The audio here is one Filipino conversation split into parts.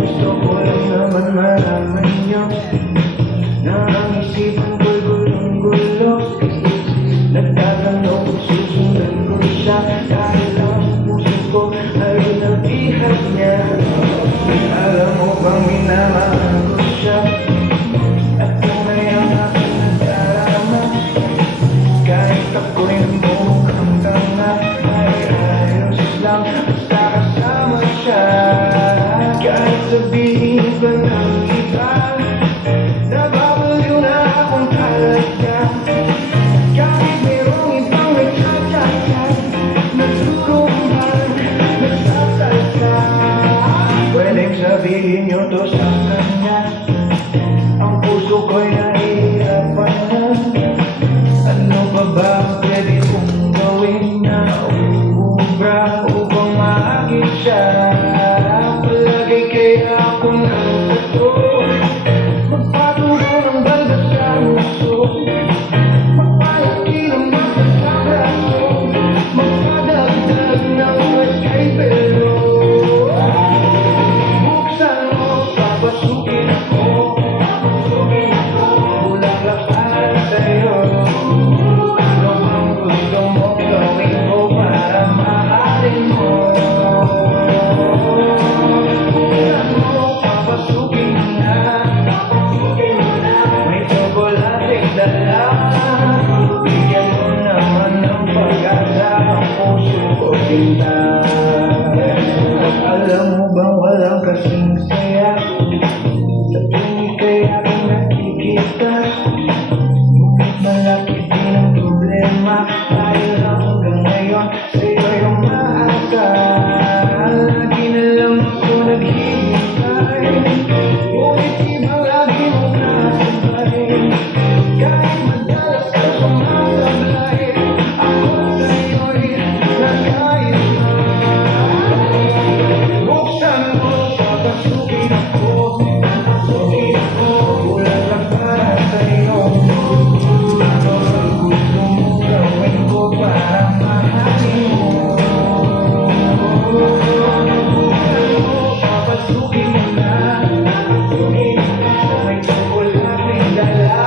Gusto ko lang naman malaman niyo na ang isipan ko'y gulong-gulo. Nagtatanong kung susundan ko siya dahil ang puso ko ay nabihag niya. Alam mo bang minamahal ko siya at kung may ang aking nadarama, kahit ako'y mukhang tanga ay ayos lang basta kasama siya. Kahit sabihin pa ng iba nababaliw na akong talaga, kahit mayroong ibang nagtsatsakan, nagsuruhan, nagsasalsa. Pwedeng sabihin niyo to sa kanya, ang puso ko'y nahihirapan na. Ano pa ba ang pwede kong gawin na ubra upang maakit siya? Palagi kaya ako nagtato, magpatuloy ng balda sa puso, magpalaki ng mata sa braso, magpadagdag ng kay pelo. Buksan mo, papasukin ako, bulaklak para sa'yo. Ano bang gusto mong gawin ko para mahalin mo? Buksan mo, papasukin mo na, may tsokolating dala. Bigyan mo naman ng pag-asa ang puso ko sinta. Alam mo bang walang kasing saya sa tuwing kay aking nakikita? Ngunit malaki din ang problema dahil hanggang ngayon sa'yo yung maasa. Lagi na lang ako naghihintay, ngunit ibang lagi mong nasabay. Kahit madalas ka sumasablay, ako sa'yo'y nagkayos na. Buksan mo, papasukin ako, bulaklak para sa'yo. Ano bang gusto mong gawin ko para mahalin mo? Buksan mo, papasukin mo na, may tsokolating dala.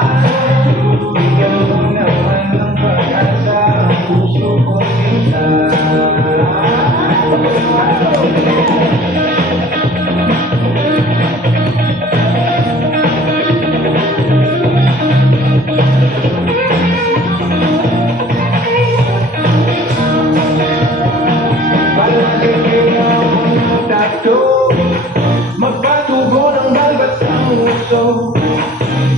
Bigyan mo naman ng pag-asa ang puso ko sinta. Palagi kaya akong nagtato, magpatubo ng balbas ang uso,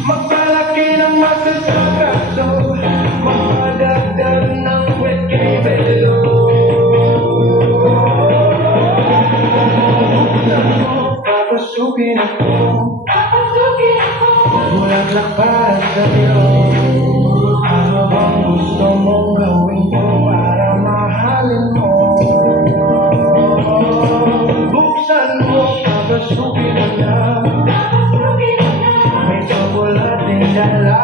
magpalaki ng masa sa braso, magpadagdag ng wet kay pelo. Buksan mo, papasukin ako, bulaklak para sa'yo. Ano bang gusto mong gawin ko para mahalin mo? Buksan mo, papasukin mo na, may tsokolating dala.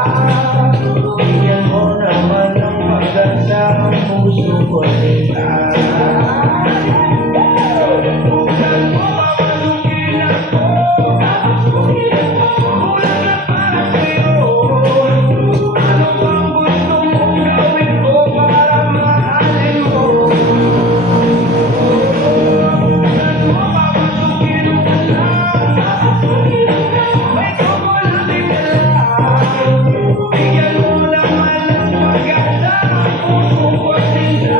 Bigyan mo naman ng pag-asa ang puso ko sinta. Buksan mo, papasukin ako, bulaklak para sa'yo. Ano bang gusto mong gawin ko para mahalin mo? Buksan mo, papasukin mo na, may tsokolating dala. Bigyan mo naman ng pag-asa ang puso ko sinta.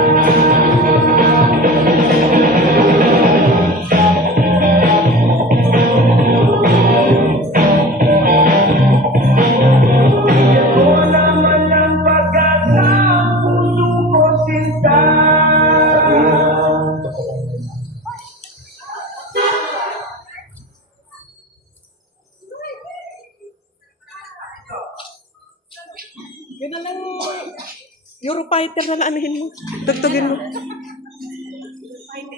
Bigyan mo naman ng pag-asa ang puso ko sinta. Yun na lang, Eurofighter na lang, anuhin mo. Tugtugin mo.